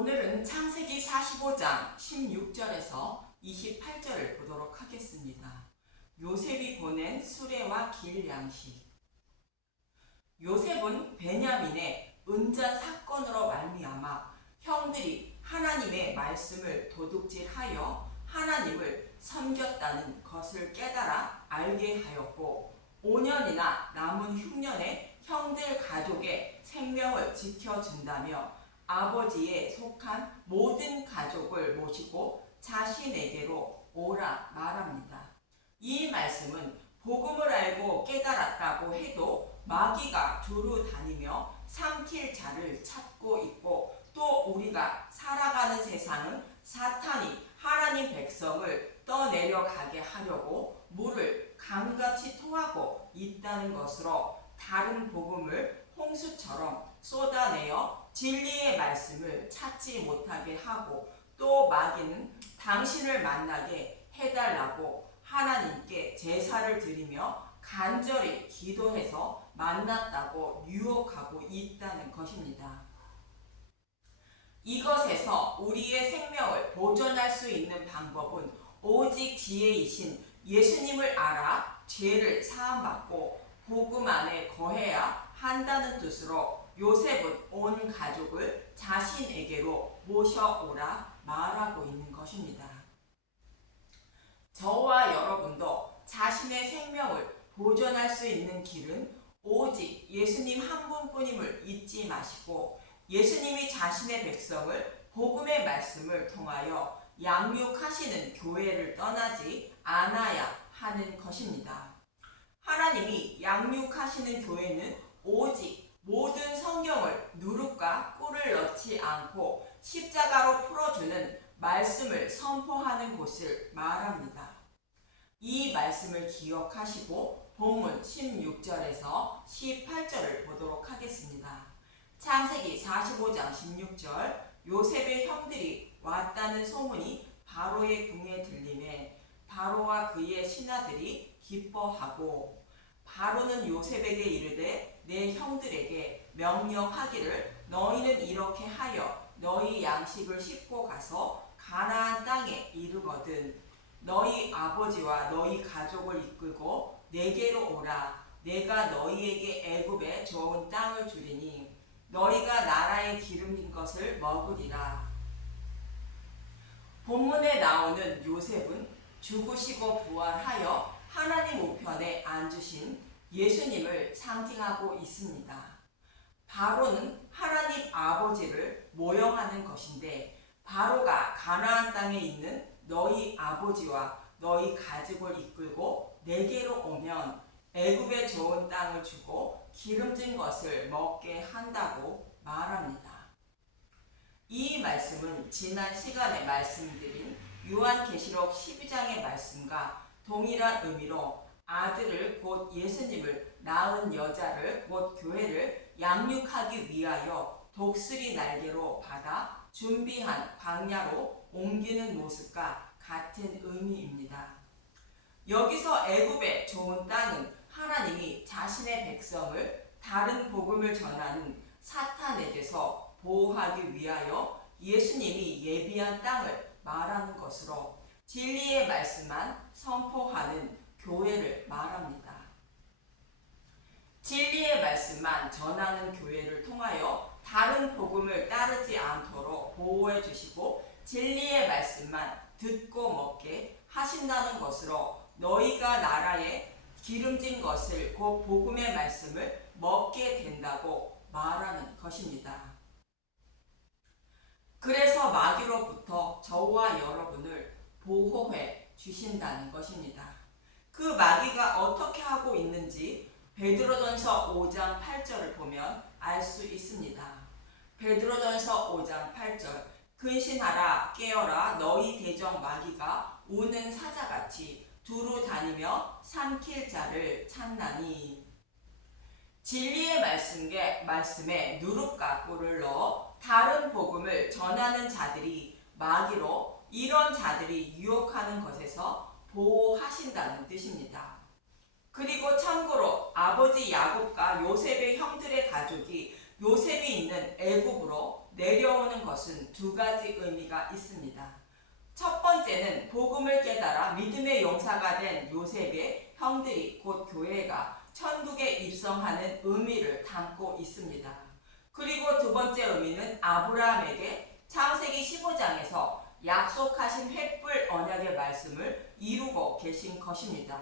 오늘은 창세기 45장 16절에서 28절을 보도록 하겠습니다. 요셉이 보낸 수레와 길 양식. 요셉은 베냐민의 은전 사건으로 말미암아 형들이 하나님의 말씀을 도둑질하여 하나님을 섬겼다는 것을 깨달아 알게 하였고, 5년이나 남은 흉년에 형들 가족의 생명을 지켜준다며 아버지에 속한 모든 가족을 모시고 자신에게로 오라 말합니다. 이 말씀은 복음을 알고 깨달았다고 해도 마귀가 두루 다니며 삼킬 자를 찾고 있고, 또 우리가 살아가는 세상은 사탄이 하나님 백성을 떠내려가게 하려고 물을 강같이 토하고 있다는 것으로 다른 복음을 홍수처럼 쏟아내어 진리의 말씀을 찾지 못하게 하고, 또 마귀는 당신을 만나게 해달라고 하나님께 제사를 드리며 간절히 기도해서 만났다고 유혹하고 있다는 것입니다. 이것에서 우리의 생명을 보존할 수 있는 방법은 오직 지혜이신 예수님을 알아 죄를 사함받고 복음 안에 거해야 한다는 뜻으로 요셉은 온 가족을 자신에게로 모셔오라 말하고 있는 것입니다. 저와 여러분도 자신의 생명을 보존할 수 있는 길은 오직 예수님 한 분뿐임을 잊지 마시고, 예수님이 자신의 백성을 복음의 말씀을 통하여 양육하시는 교회를 떠나지 않아야 하는 것입니다. 하나님이 양육하시는 교회는 오직 모든 성경을 누룩과 꿀을 넣지 않고 십자가로 풀어주는 말씀을 선포하는 곳을 말합니다. 이 말씀을 기억하시고 본문 16절에서 18절을 보도록 하겠습니다. 창세기 45장 16절. 요셉의 형들이 왔다는 소문이 바로의 궁에 들리매 바로와 그의 신하들이 기뻐하고, 바로는 요셉에게 이르되 내 형들에게 명령하기를 너희는 이렇게 하여 너희 양식을 싣고 가서 가나안 땅에 이르거든 너희 아버지와 너희 가족을 이끌고 내게로 오라. 내가 너희에게 애굽의 좋은 땅을 주리니 너희가 나라의 기름진 것을 먹으리라. 본문에 나오는 요셉은 죽으시고 부활하여 하나님 우편에 앉으신 예수님을 상징하고 있습니다. 바로는 하나님 아버지를 모형하는 것인데, 바로가 가나안 땅에 있는 너희 아버지와 너희 가족을 이끌고 내게로 오면 애굽의 좋은 땅을 주고 기름진 것을 먹게 한다고 말합니다. 이 말씀은 지난 시간에 말씀드린 요한계시록 12장의 말씀과 동일한 의미로 아들을 곧 예수님을 낳은 여자를 곧 교회를 양육하기 위하여 독수리 날개로 받아 준비한 광야로 옮기는 모습과 같은 의미입니다. 여기서 애굽의 좋은 땅은 하나님이 자신의 백성을 다른 복음을 전하는 사탄에게서 보호하기 위하여 예수님이 예비한 땅을 말하는 것으로 진리의 말씀만 선포하는 교회를 말합니다. 진리의 말씀만 전하는 교회를 통하여 다른 복음을 따르지 않도록 보호해 주시고 진리의 말씀만 듣고 먹게 하신다는 것으로 너희가 나라의 기름진 것을 곧 복음의 말씀을 먹게 된다고 말하는 것입니다. 그래서 마귀로부터 저와 여러분을 보호해 주신다는 것입니다. 그 마귀가 어떻게 하고 있는지 베드로전서 5장 8절을 보면 알 수 있습니다. 베드로전서 5장 8절. 근신하라 깨어라 너희 대적 마귀가 우는 사자같이 두루 다니며 삼킬 자를 찾나니. 진리의 말씀에 누룩과 꿀을 넣어 다른 복음을 전하는 자들이 마귀로 이런 자들이 유혹하는 것에서 보호하신다는 뜻입니다. 그리고 참고로 아버지 야곱과 요셉의 형들의 가족이 요셉이 있는 애굽으로 내려오는 것은 두 가지 의미가 있습니다. 첫 번째는 복음을 깨달아 믿음의 용사가 된 요셉의 형들이 곧 교회가 천국에 입성하는 의미를 담고 있습니다. 그리고 두 번째 의미는 아브라함에게 창세기 15장에서 약속하신 횃불 언약의 말씀을 이루고 계신 것입니다.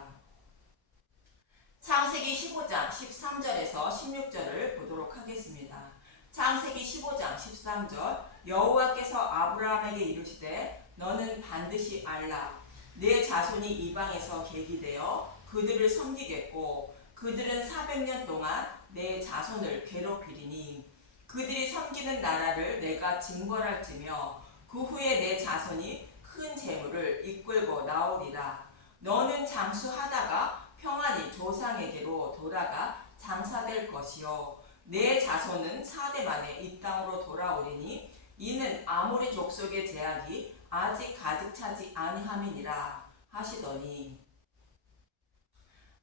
창세기 15장 13절에서 16절을 보도록 하겠습니다. 창세기 15장 13절 여호와께서 아브라함에게 이르시되 너는 반드시 알라 내 자손이 이방에서 계기되어 그들을 섬기겠고 그들은 400년 동안 내 자손을 괴롭히리니 그들이 섬기는 나라를 내가 징벌할지며 그 후에 내 자손이 큰 재물을 이끌고 나오리라. 너는 장수하다가 평안히 조상에게로 돌아가 장사될 것이요 내 자손은 4대 만에 이 땅으로 돌아오리니 이는 아모리 족속의 제약이 아직 가득 차지 아니함이니라 하시더니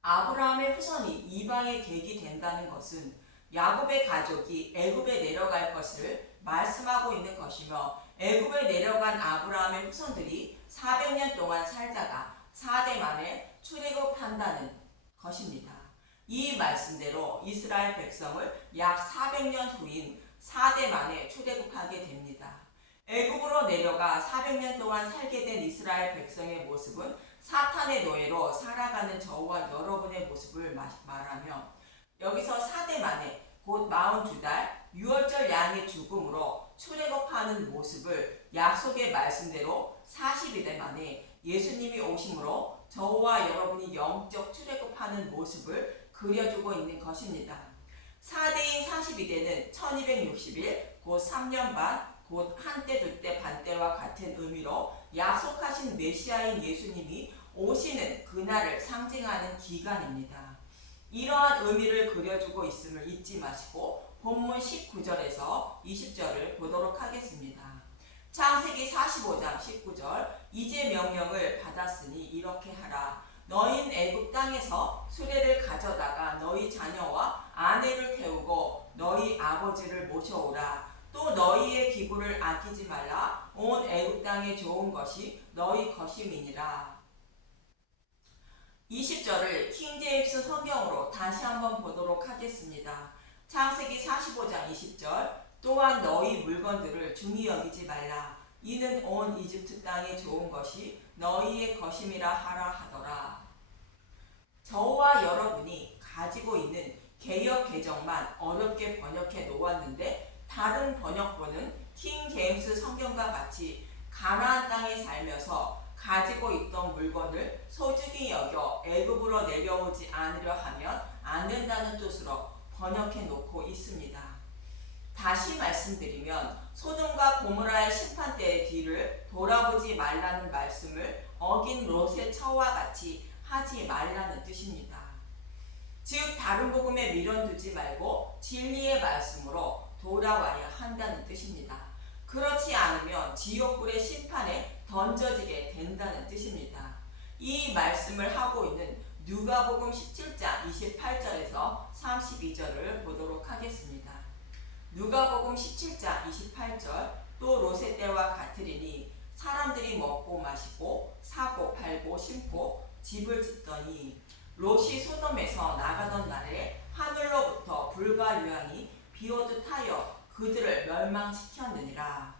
아브라함의 후손이 이방의 객이 된다는 것은 야곱의 가족이 애굽에 내려갈 것을 말씀하고 있는 것이며 애굽에 내려간 아브라함의 후손들이 400년 동안 살다가 4대 만에 출애굽한다는 것입니다. 이 말씀대로 이스라엘 백성을 약 400년 후인 4대 만에 출애굽하게 됩니다. 애굽으로 내려가 400년 동안 살게 된 이스라엘 백성의 모습은 사탄의 노예로 살아가는 저와 여러분의 모습을 말하며 여기서 4대 만에 곧 42달 6월절 양의 죽음으로 출애굽하는 모습을 약속의 말씀대로 42대 만에 예수님이 오심으로 저와 여러분이 영적 출애굽하는 모습을 그려주고 있는 것입니다. 4대인 42대는 1260일 곧 3년 반 곧 한때 두때 반때와 같은 의미로 약속하신 메시아인 예수님이 오시는 그날을 상징하는 기간입니다. 이러한 의미를 그려주고 있음을 잊지 마시고 본문 19절에서 20절을 보도록 하겠습니다. 창세기 45장 19절 이제 명령을 받았으니 이렇게 하라. 너희는 애굽 땅에서 수레를 가져다가 너희 자녀와 아내를 태우고 너희 아버지를 모셔오라. 또 너희의 기구를 아끼지 말라. 온 애굽 땅에 좋은 것이 너희 것임이니라. 20절을 킹제임스 성경으로 다시 한번 보도록 하겠습니다. 창세기 45장 20절 또한 너희 물건들을 중히 여기지 말라. 이는 온 이집트 땅에 좋은 것이 너희의 것임이라 하라 하더라. 저와 여러분이 가지고 있는 개역 개정만 어렵게 번역해 놓았는데 다른 번역본은 킹 제임스 성경과 같이 가나안 땅에 살면서 가지고 있던 물건을 소중히 여겨 애굽으로 내려오지 않으려 하면 안 된다는 뜻으로 번역해 놓고 있습니다. 다시 말씀드리면 소돔과 고모라의 심판 때의 뒤를 돌아보지 말라는 말씀을 어긴 롯의 처와 같이 하지 말라는 뜻입니다. 즉 다른 복음에 미련두지 말고 진리의 말씀으로 돌아와야 한다는 뜻입니다. 그렇지 않으면 지옥불의 심판에 던져지게 된다는 뜻입니다. 이 말씀을 하고 있는 누가복음 17장 28절에서 32절을 보도록 하겠습니다. 누가복음 17장 28절 또 롯의 때와 같으리니 사람들이 먹고 마시고 사고 팔고 심고 집을 짓더니 롯이 소돔에서 나가던 날에 하늘로부터 불과 유황이 비오듯 하여 그들을 멸망시켰느니라.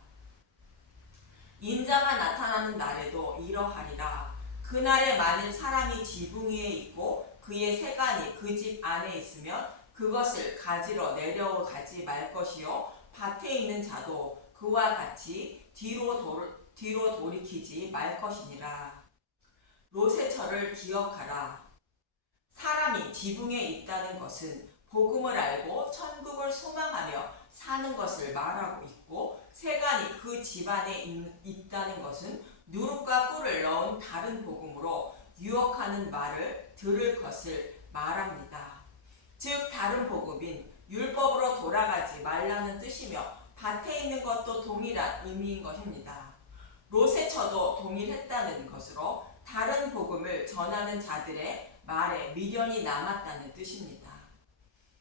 인자가 나타나는 날에도 이러하리라. 그날에 만일 사람이 지붕 위에 있고 그의 세간이 그 집 안에 있으면 그것을 가지러 내려가지 말 것이요 밭에 있는 자도 그와 같이 뒤로 돌이키지 말 것이니라. 롯의 처를 기억하라. 사람이 지붕에 있다는 것은 복음을 알고 천국을 소망하며 사는 것을 말하고 있고 세간이 그 집안에 있다는 것은 누룩과 꿀을 넣은 다른 복음으로 유혹하는 말을 들을 것을 말합니다. 즉 다른 복음인 율법으로 돌아가지 말라는 뜻이며 밭에 있는 것도 동일한 의미인 것입니다. 롯의 처도 동일했다는 것으로 다른 복음을 전하는 자들의 말에 미련이 남았다는 뜻입니다.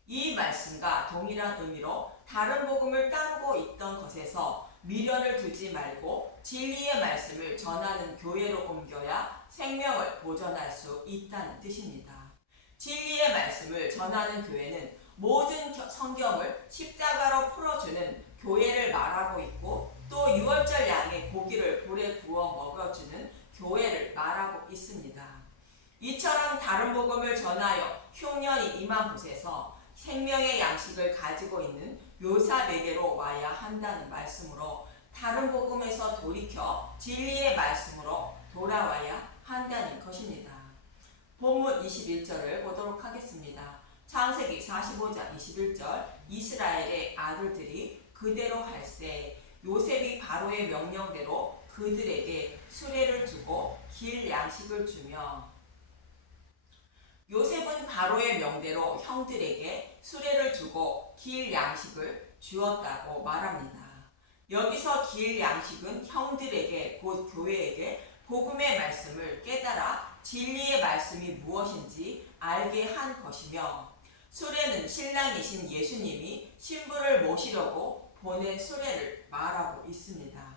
이 말씀과 동일한 의미로 다른 복음을 따르고 있던 것에서 미련을 두지 말고 진리의 말씀을 전하는 교회로 옮겨야 생명을 보존할 수 있다는 뜻입니다. 진리의 말씀을 전하는 교회는 모든 성경을 십자가로 풀어주는 교회를 말하고 있고, 또 유월절 양의 고기를 불에 구워 먹여주는 교회를 말하고 있습니다. 이처럼 다른 복음을 전하여 흉년이 임한 곳에서 생명의 양식을 가지고 있는 요셉에게로 와야 한다는 말씀으로, 다른 복음에서 돌이켜 진리의 말씀으로 돌아와야 한다는 것입니다. 본문 21절을 보도록 하겠습니다. 창세기 45장 21절. 이스라엘의 아들들이 그대로 할세 요셉이 바로의 명령대로 그들에게 수레를 주고 길 양식을 주며, 요셉은 바로의 명대로 형들에게 수레를 주고 길 양식을 주었다고 말합니다. 여기서 길 양식은 형들에게, 곧 교회에게 복음의 말씀을 깨달아 진리의 말씀이 무엇인지 알게 한 것이며, 수레는 신랑이신 예수님이 신부를 모시려고 보낸 수레를 말하고 있습니다.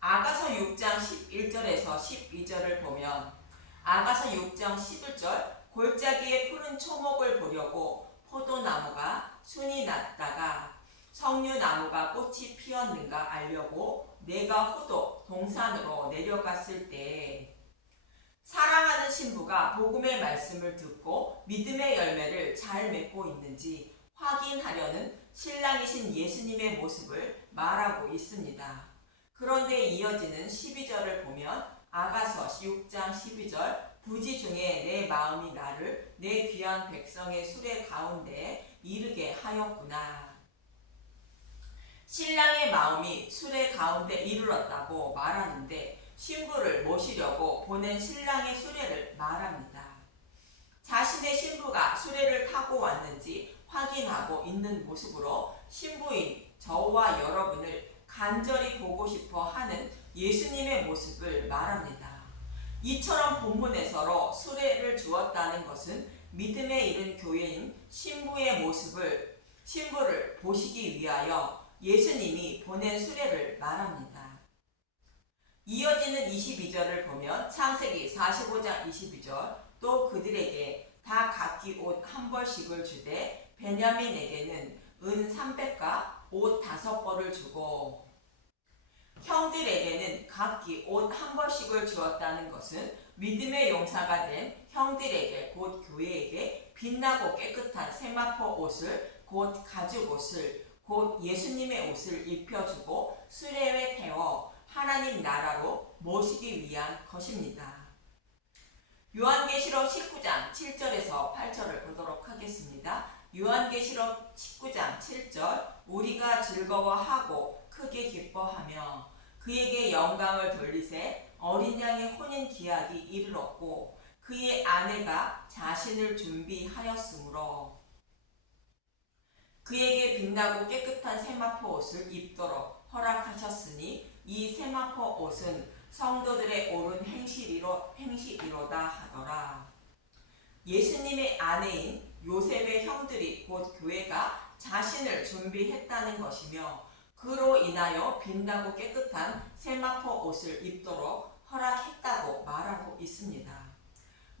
아가서 6장 11절에서 12절을 보면, 아가서 6장 11절. 골짜기에 푸른 초목을 보려고 포도나무가 순이 났다가 석류나무가 꽃이 피었는가 알려고 내가 호도 동산으로 내려갔을 때, 사랑하는 신부가 복음의 말씀을 듣고 믿음의 열매를 잘 맺고 있는지 확인하려는 신랑이신 예수님의 모습을 말하고 있습니다. 그런데 이어지는 12절을 보면, 아가서 6장 12절. 부지 중에 내 마음이 나를 내 귀한 백성의 수레 가운데에 이르게 하였구나. 신랑의 마음이 수레 가운데 이르렀다고 말하는데, 신부를 모시려고 보낸 신랑의 수레를 말합니다. 자신의 신부가 수레를 타고 왔는지 확인하고 있는 모습으로 신부인 저와 여러분을 간절히 보고 싶어 하는 예수님의 모습을 말합니다. 이처럼 본문에서로 수레를 주었다는 것은 믿음에 이른 교회인 신부의 모습을, 신부를 보시기 위하여 예수님이 보낸 수레를 말합니다. 이어지는 22절을 보면, 창세기 45장 22절. 또 그들에게 다 각기 옷 한 벌씩을 주되 베냐민에게는 은 300과 옷 5벌을 주고, 형들에게는 각기 옷 한 벌씩을 주었다는 것은 믿음의 용사가 된 형들에게, 곧 교회에게 빛나고 깨끗한 세마포 옷을, 곧 가죽 옷을, 곧 예수님의 옷을 입혀주고 수레에 태워 하나님 나라로 모시기 위한 것입니다. 요한계시록 19장 7절에서 8절을 보도록 하겠습니다. 요한계시록 19장 7절. 우리가 즐거워하고 크게 기뻐하며 그에게 영광을 돌리세 어린 양의 혼인 기약이 이르렀고 그의 아내가 자신을 준비하였으므로 그에게 빛나고 깨끗한 세마포 옷을 입도록 허락하셨으니 이 세마포 옷은 성도들의 옳은 행실이로다 하더라. 예수님의 아내인 요셉의 형들이, 곧 교회가 자신을 준비했다는 것이며, 그로 인하여 빛나고 깨끗한 세마포 옷을 입도록 허락했다고 말하고 있습니다.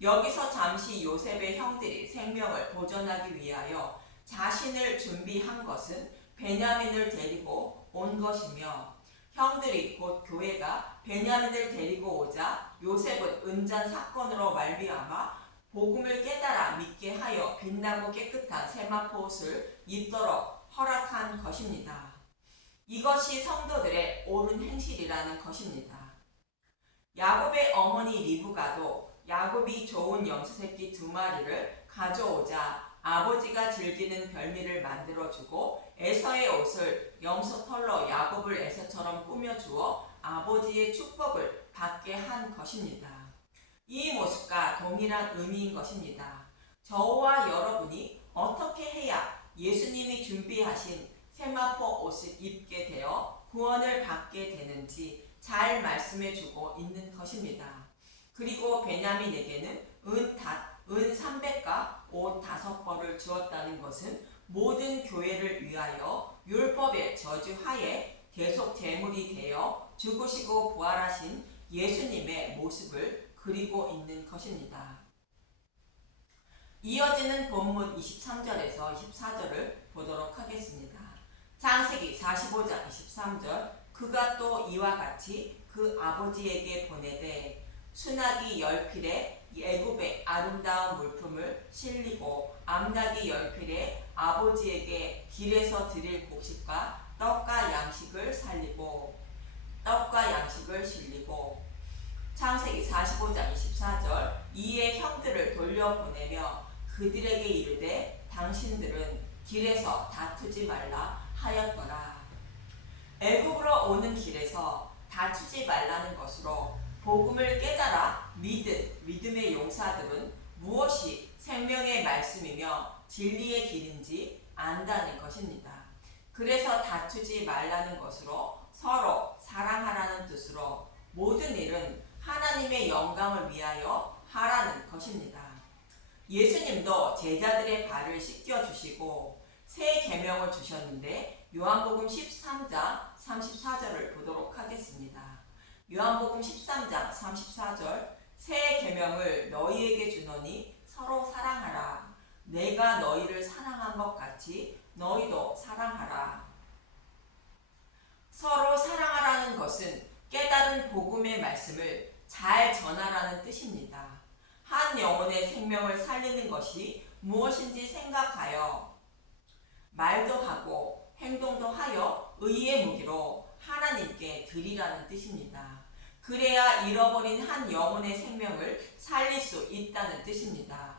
여기서 잠시 요셉의 형들이 생명을 보존하기 위하여 자신을 준비한 것은 베냐민을 데리고 온 것이며, 형들이, 곧 교회가 베냐민을 데리고 오자 요셉은 은잔 사건으로 말미암아 복음을 깨달아 믿게 하여 빛나고 깨끗한 세마포 옷을 입도록 허락한 것입니다. 이것이 성도들의 옳은 행실이라는 것입니다. 야곱의 어머니 리브가도 야곱이 좋은 염소새끼 2마리를 가져오자 아버지가 즐기는 별미를 만들어주고 에서의 옷을 염소털로 야곱을 에서처럼 꾸며주어 아버지의 축복을 받게 한 것입니다. 이 모습과 동일한 의미인 것입니다. 저와 여러분이 어떻게 해야 예수님이 준비하신 세마포 옷을 입게 되어 구원을 받게 되는지 잘 말씀해주고 있는 것입니다. 그리고 베냐민에게는 은 300과 옷 5벌을 주었다는 것은 모든 교회를 위하여 율법의 저주하에 계속 제물이 되어 죽으시고 부활하신 예수님의 모습을 그리고 있는 것입니다. 이어지는 본문 23절에서 24절을 보도록 하겠습니다. 창세기 45장 23절 그가 또 이와 같이 그 아버지에게 보내되 순하기 10필에 애굽의 아름다운 물품을 실리고 암나기 10필에 아버지에게 길에서 드릴 곡식과 떡과 양식을 실리고 창세기 45장 24절 이에 형들을 돌려보내며 그들에게 이르되 당신들은 길에서 다투지 말라 하였더라. 애굽으로 오는 길에서 다투지 말라는 것으로 복음을 깨달아 믿음의 용사들은 무엇이 생명의 말씀이며 진리의 길인지 안다는 것입니다. 그래서 다투지 말라는 것으로 서로 사랑하라는 뜻으로 모든 일은 하나님의 영광을 위하여 하라는 것입니다. 예수님도 제자들의 발을 씻겨주시고 새 계명을 주셨는데 요한복음 13장 34절을 보도록 하겠습니다. 요한복음 13장 34절 새 계명을 너희에게 주노니 서로 사랑하라. 내가 너희를 사랑한 것 같이 너희도 사랑하라. 서로 사랑하라는 것은 깨달은 복음의 말씀을 잘 전하라는 뜻입니다. 한 영혼의 생명을 살리는 것이 무엇인지 생각하여 말도 하고 행동도 하여 의의 무기로 하나님께 드리라는 뜻입니다. 그래야 잃어버린 한 영혼의 생명을 살릴 수 있다는 뜻입니다.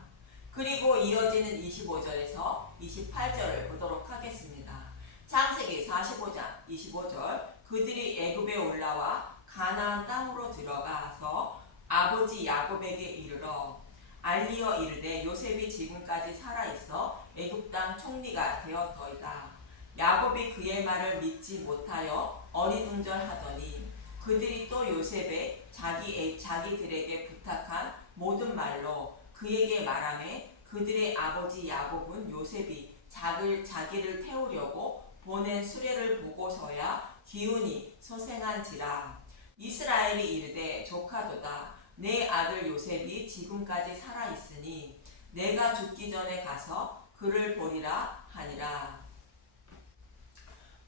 그리고 이어지는 25절에서 28절을 보도록 하겠습니다. 창세기 45장 25절 그들이 애굽에 올라와 가나안 땅으로 들어가서 아버지 야곱에게 이르러 알리어 이르되 요셉이 지금까지 살아있어 애굽 땅 총리가 되었더이다. 야곱이 그의 말을 믿지 못하여 어리둥절하더니 그들이 또 요셉의 자기들에게 부탁한 모든 말로 그에게 말하매 그들의 아버지 야곱은 요셉이 자기를 태우려고 보낸 수레를 보고서야 기운이 소생한지라. 이스라엘이 이르되 조카도다. 내 아들 요셉이 지금까지 살아있으니 내가 죽기 전에 가서 그를 보리라 하니라.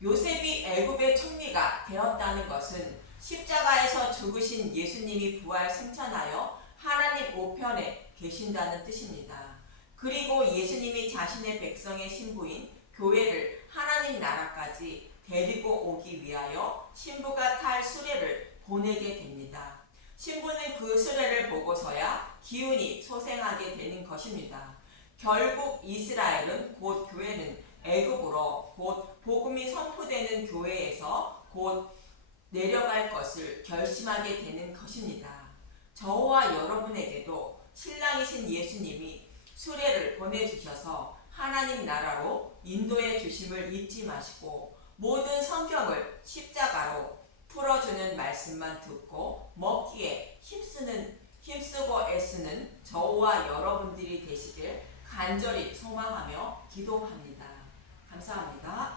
요셉이 애굽의 총리가 되었다는 것은 십자가에서 죽으신 예수님이 부활 승천하여 하나님 우편에 계신다는 뜻입니다. 그리고 예수님이 자신의 백성의 신부인 교회를 하나님 나라까지 데리고 오기 위하여 신부가 탈 수레를 보내게 됩니다. 신부는 그 수레를 보고서야 기운이 소생하게 되는 것입니다. 결국 이스라엘은 곧 교회는 애굽으로 곧 복음이 선포되는 교회에서 곧 내려갈 것을 결심하게 되는 것입니다. 저와 여러분에게도 신랑이신 예수님이 수레를 보내주셔서 하나님 나라로 인도해 주심을 잊지 마시고 모든 성경을 십자가로 풀어주는 말씀만 듣고 먹기에 힘쓰고 애쓰는 저와 여러분들이 되시길 간절히 소망하며 기도합니다. 감사합니다.